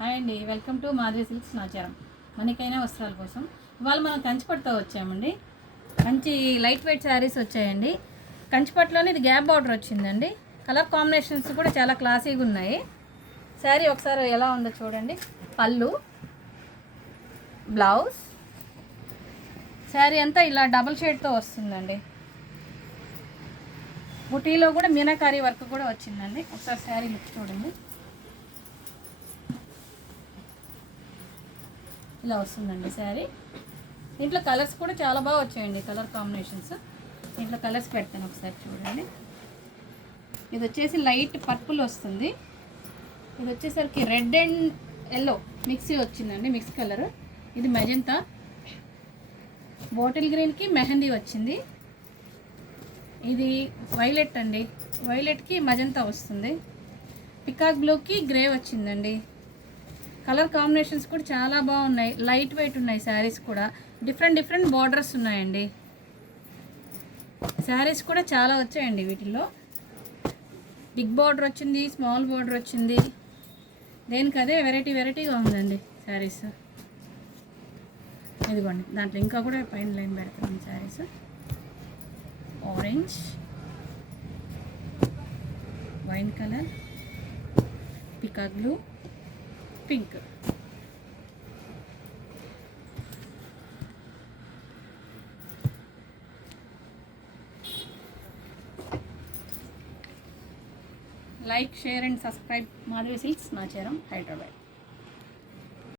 Hi అండి, welcome to Madhavi silks Nacharam. మనకైనా వస్త్రాల కోసం ఇవాళ మనం కంచిపట్టుతో వచ్చామండి. మంచి లైట్ వెయిట్ శారీస్ వచ్చాయండి. కంచిపట్టులోనే ఇది గ్యాప్ బార్డర్ వచ్చిందండి. కలర్ కాంబినేషన్స్ కూడా చాలా క్లాసీగా ఉన్నాయి. శారీ ఒకసారి ఎలా ఉందో చూడండి. పళ్ళు, బ్లౌజ్, శారీ అంతా ఇలా డబుల్ షేడ్తో వస్తుందండి. బుటీలో కూడా మీనాకారీ వర్క్ కూడా వచ్చిందండి. ఒకసారి శారీ లుక్ చూడండి. ఇలా వస్తుందండి శారీ. దీంట్లో కలర్స్ కూడా చాలా బాగా వచ్చాయండి. కలర్ కాంబినేషన్స్ దీంట్లో కలర్స్ పెడతాను, ఒకసారి చూడండి. ఇది వచ్చేసి లైట్ పర్పుల్ వస్తుంది. ఇది వచ్చేసరికి రెడ్ అండ్ ఎల్లో మిక్సీ వచ్చిందండి, మిక్స్ కలర్. ఇది మెజంతా, బాటిల్ గ్రీన్కి మెహందీ వచ్చింది. ఇది వైలెట్ అండి, వైలెట్కి మజంతా వస్తుంది. పికాక్ బ్లూకి గ్రే వచ్చిందండి. కలర్ కాంబినేషన్స్ కూడా చాలా బాగున్నాయి. లైట్ వెయిట్ ఉన్నాయి శారీస్ కూడా. డిఫరెంట్ బార్డర్స్ ఉన్నాయండి. శారీస్ కూడా చాలా వచ్చాయండి. వీటిల్లో బిగ్ బార్డర్ వచ్చింది, స్మాల్ బార్డర్ వచ్చింది. దేనికి అదే వెరైటీగా ఉందండి శారీస్. ఇదిగోండి, దాంట్లో ఇంకా కూడా పైన లైన్ పెడతాను. Saris orange, wine colour, peacock blue, pink. Like, share and subscribe Madhavi silks Nacharam, Hyderabad.